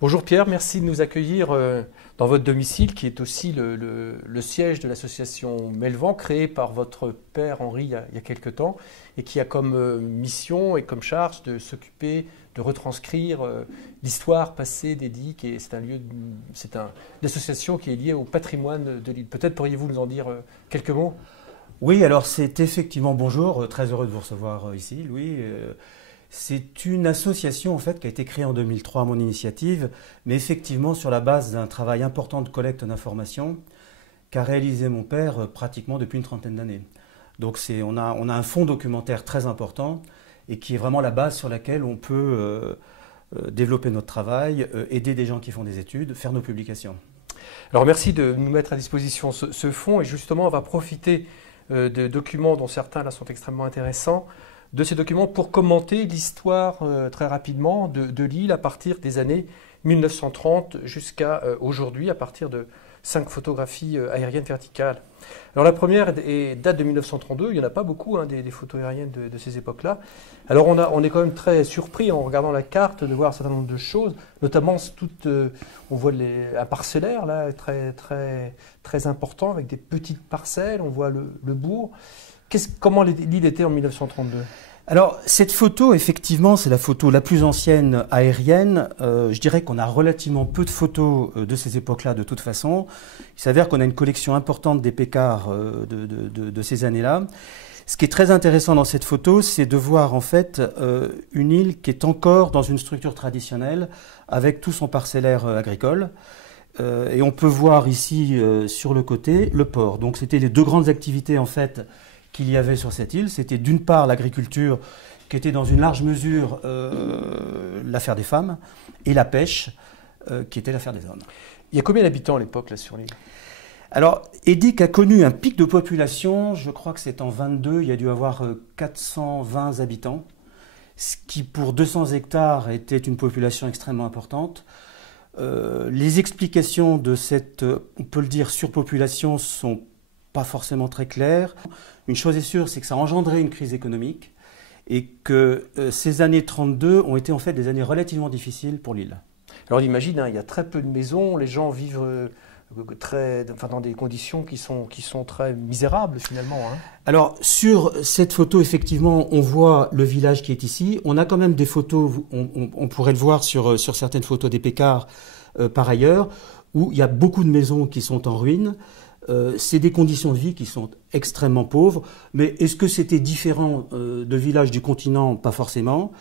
Bonjour Pierre, merci de nous accueillir dans votre domicile qui est aussi le siège de l'association Melvan, créée par votre père Henri il y a quelque temps et qui a comme mission et comme charge de s'occuper, de retranscrire l'histoire passée des Diques. Et une association qui est liée au patrimoine de l'île. Peut-être pourriez-vous nous en dire quelques mots? Oui, alors c'est effectivement, bonjour, très heureux de vous recevoir ici, Louis. C'est une association en fait qui a été créée en 2003 à mon initiative, mais effectivement sur la base d'un travail important de collecte d'informations qu'a réalisé mon père pratiquement depuis une trentaine d'années. Donc on a un fonds documentaire très important et qui est vraiment la base sur laquelle on peut développer notre travail, aider des gens qui font des études, faire nos publications. Alors merci de nous mettre à disposition ce fonds et justement on va profiter de documents dont certains là sont extrêmement intéressants, de ces documents pour commenter l'histoire très rapidement de l'île à partir des années 1930 jusqu'à aujourd'hui, à partir de 5 photographies aériennes verticales. Alors la première date de 1932, il n'y en a pas beaucoup des photos aériennes de ces époques-là. Alors on est quand même très surpris en regardant la carte de voir un certain nombre de choses, notamment on voit un parcellaire là, très important avec des petites parcelles, on voit le bourg. Comment l'île était en 1932? Alors, cette photo, effectivement, c'est la photo la plus ancienne aérienne. Je dirais qu'on a relativement peu de photos de ces époques-là, de toute façon. Il s'avère qu'on a une collection importante des Pécards de ces années-là. Ce qui est très intéressant dans cette photo, c'est de voir en fait une île qui est encore dans une structure traditionnelle, avec tout son parcellaire agricole. Et on peut voir ici, sur le côté, le port. Donc, c'était les deux grandes activités, en fait, qu'il y avait sur cette île. C'était d'une part l'agriculture, qui était dans une large mesure l'affaire des femmes, et la pêche, qui était l'affaire des hommes. Il y a combien d'habitants à l'époque là sur l'île? Alors, Edic a connu un pic de population, je crois que c'est en 22, il y a dû avoir 420 habitants, ce qui pour 200 hectares était une population extrêmement importante. Les explications de cette, on peut le dire, surpopulation sont pas forcément très claires. Une chose est sûre, c'est que ça a engendré une crise économique et que ces années 32 ont été en fait des années relativement difficiles pour l'île. Alors on imagine, il y a très peu de maisons, les gens vivent dans des conditions qui sont très misérables finalement. Alors sur cette photo, effectivement, on voit le village qui est ici. On a quand même des photos, on pourrait le voir sur certaines photos des Pécards par ailleurs, où il y a beaucoup de maisons qui sont en ruine. C'est des conditions de vie qui sont extrêmement pauvres, mais est-ce que c'était différent de villages du continent? Pas forcément.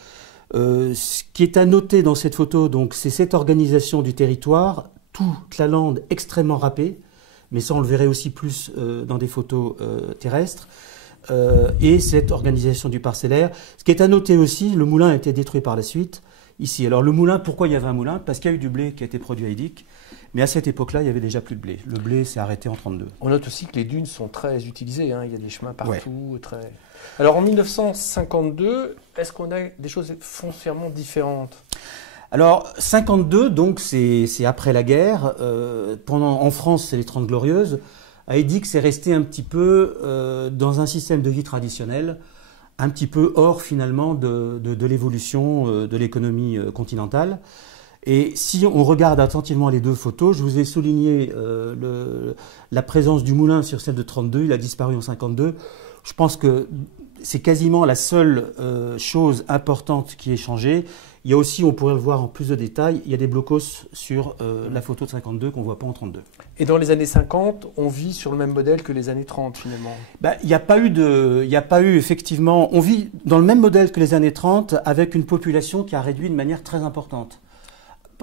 Ce qui est à noter dans cette photo, donc, c'est cette organisation du territoire, toute la lande extrêmement râpée, mais ça on le verrait aussi plus dans des photos terrestres, et cette organisation du parcellaire. Ce qui est à noter aussi, le moulin a été détruit par la suite, ici. Alors le moulin, pourquoi il y avait un moulin? Parce qu'il y a eu du blé qui a été produit à Edic. Mais à cette époque-là, il y avait déjà plus de blé. Le blé s'est arrêté en 1932. On note aussi que les dunes sont très utilisées. Il y a des chemins partout. Ouais. Alors en 1952, est-ce qu'on a des choses foncièrement différentes? Alors 52, donc c'est après la guerre. En France, c'est les 30 Glorieuses. À Edic, c'est resté un petit peu dans un système de vie traditionnel, un petit peu hors finalement de l'évolution de l'économie continentale. Et si on regarde attentivement les deux photos, je vous ai souligné la présence du moulin sur celle de 32, il a disparu en 52. Je pense que c'est quasiment la seule chose importante qui est changée. Il y a aussi, on pourrait le voir en plus de détails, il y a des blocos sur la photo de 52 qu'on ne voit pas en 32. Et dans les années 50, on vit sur le même modèle que les années 30 finalement? Il n'y a pas eu effectivement, on vit dans le même modèle que les années 30 avec une population qui a réduit de manière très importante.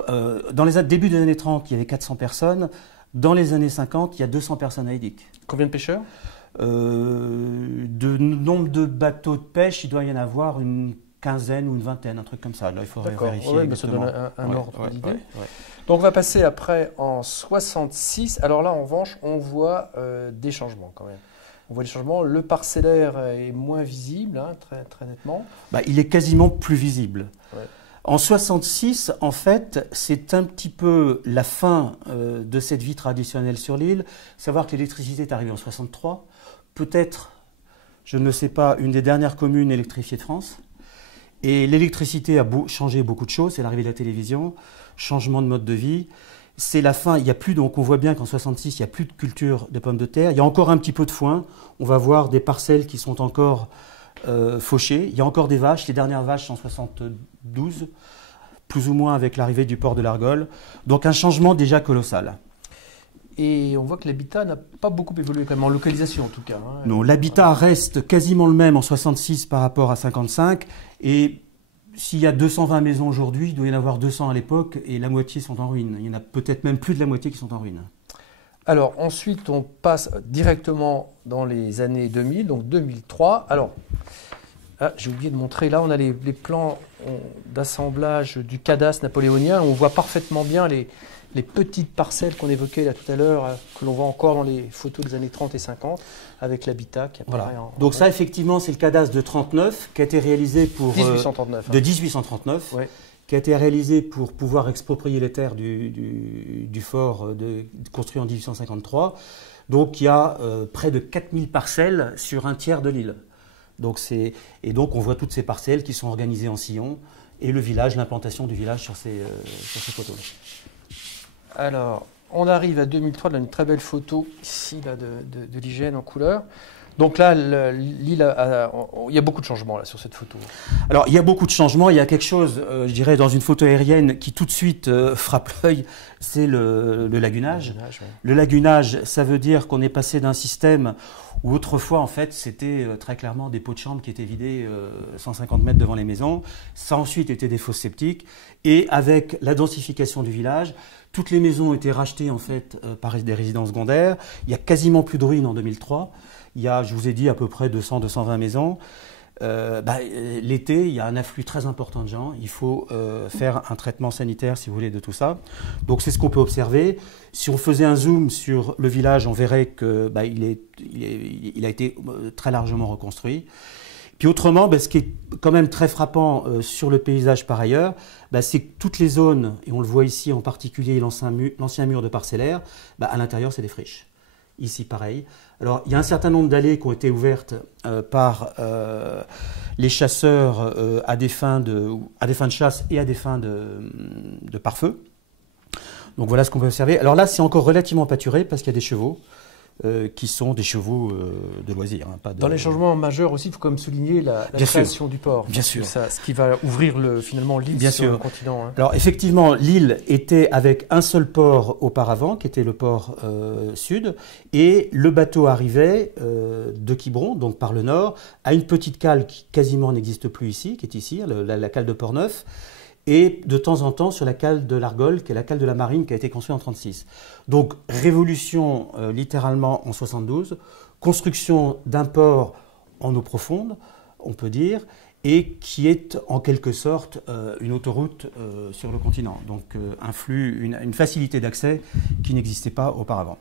Dans les débuts des années 30, il y avait 400 personnes. Dans les années 50, il y a 200 personnes à Edic. Combien de pêcheurs? De nombre de bateaux de pêche, il doit y en avoir une quinzaine ou une vingtaine, un truc comme ça. Là, il faudrait vérifier. Ouais, ça donne un ordre d'idée. Donc on va passer après en 66. Alors là, en revanche, on voit des changements quand même. On voit des changements. Le parcellaire est moins visible, très, très nettement. Il est quasiment plus visible. Ouais. En 66, en fait, c'est un petit peu la fin de cette vie traditionnelle sur l'île. Savoir que l'électricité est arrivée en 63, peut-être, je ne sais pas, une des dernières communes électrifiées de France. Et l'électricité a changé beaucoup de choses. C'est l'arrivée de la télévision, changement de mode de vie. C'est la fin, il y a plus, donc on voit bien qu'en 66, il n'y a plus de culture de pommes de terre. Il y a encore un petit peu de foin. On va voir des parcelles qui sont encore fauchées. Il y a encore des vaches. Les dernières vaches en 72, plus ou moins avec l'arrivée du port de l'Argol. Donc un changement déjà colossal. Et on voit que l'habitat n'a pas beaucoup évolué, quand même, en localisation en tout cas. Hein. Non, l'habitat reste quasiment le même en 66 par rapport à 55. Et s'il y a 220 maisons aujourd'hui, il doit y en avoir 200 à l'époque et la moitié sont en ruine. Il y en a peut-être même plus de la moitié qui sont en ruine. Alors ensuite, on passe directement dans les années 2000, donc 2003. Alors, j'ai oublié de montrer, là on a les plans d'assemblage du cadastre napoléonien. On voit parfaitement bien les petites parcelles qu'on évoquait là tout à l'heure, que l'on voit encore dans les photos des années 30 et 50, avec l'habitat qui apparaît voilà. Donc ça, effectivement, c'est le cadastre de 39, qui a été réalisé pour... 1839. De 1839, ouais. Qui a été réalisé pour pouvoir exproprier les terres du fort construit en 1853. Donc il y a près de 4000 parcelles sur un tiers de l'île. Et donc on voit toutes ces parcelles qui sont organisées en sillons, et le village, l'implantation du village sur ces photos. Alors, on arrive à 2003, là, une très belle photo ici là, de l'hygiène en couleur. Donc là, l'île, il y a beaucoup de changements là, sur cette photo. Alors, il y a beaucoup de changements. Il y a quelque chose, je dirais, dans une photo aérienne qui tout de suite frappe l'œil, c'est le lagunage. Le lagunage, ça veut dire qu'on est passé d'un système où autrefois, en fait, c'était très clairement des pots de chambre qui étaient vidés 150 mètres devant les maisons. Ça a ensuite été des fosses septiques. Et avec la densification du village, toutes les maisons ont été rachetées en fait par des résidences secondaires. Il y a quasiment plus de ruines en 2003. Il y a, je vous ai dit, à peu près 200-220 maisons. L'été, il y a un afflux très important de gens. Il faut faire un traitement sanitaire, si vous voulez, de tout ça. Donc c'est ce qu'on peut observer. Si on faisait un zoom sur le village, on verrait que il a été très largement reconstruit. Puis autrement, ce qui est quand même très frappant sur le paysage par ailleurs, c'est que toutes les zones, et on le voit ici en particulier l'ancien mur de parcellaire, à l'intérieur c'est des friches. Ici pareil. Alors il y a un certain nombre d'allées qui ont été ouvertes par les chasseurs à des fins de chasse et à des fins de pare-feu. Donc voilà ce qu'on peut observer. Alors là c'est encore relativement pâturé parce qu'il y a des chevaux. Qui sont des chevaux de loisirs. Hein, Dans les changements majeurs aussi, il faut quand même souligner la création du port. Bien sûr. Ce qui va ouvrir finalement l'île sur le continent. Hein. Alors effectivement, l'île était avec un seul port auparavant, qui était le port sud, et le bateau arrivait de Quiberon, donc par le nord, à une petite cale qui quasiment n'existe plus ici, qui est ici, la cale de Port-Neuf, et de temps en temps sur la cale de l'Argol, qui est la cale de la Marine, qui a été construite en 1936. Donc révolution littéralement en 1972, construction d'un port en eau profonde, on peut dire, et qui est en quelque sorte une autoroute sur le continent. Donc un flux, une facilité d'accès qui n'existait pas auparavant.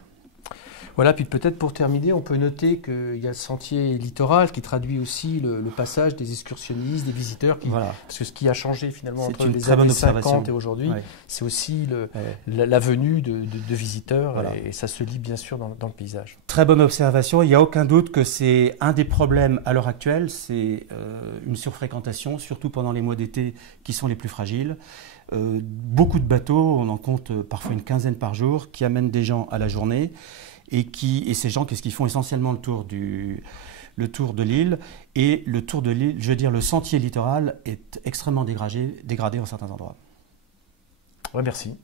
Voilà, puis peut-être pour terminer, on peut noter qu'il y a le sentier littoral qui traduit aussi le passage des excursionnistes, des visiteurs. Voilà. Parce que ce qui a changé finalement entre les années années 50 et aujourd'hui, ouais. c'est aussi la venue de visiteurs, voilà. et ça se lit bien sûr dans le paysage. Très bonne observation. Il n'y a aucun doute que c'est un des problèmes à l'heure actuelle, c'est une surfréquentation, surtout pendant les mois d'été qui sont les plus fragiles. Beaucoup de bateaux, on en compte parfois une quinzaine par jour, qui amènent des gens à la journée. Et ces gens, qu'est-ce qu'ils font? Essentiellement le tour de l'île. Et le tour de l'île, je veux dire, le sentier littoral est extrêmement dégradé en certains endroits. Ouais, merci.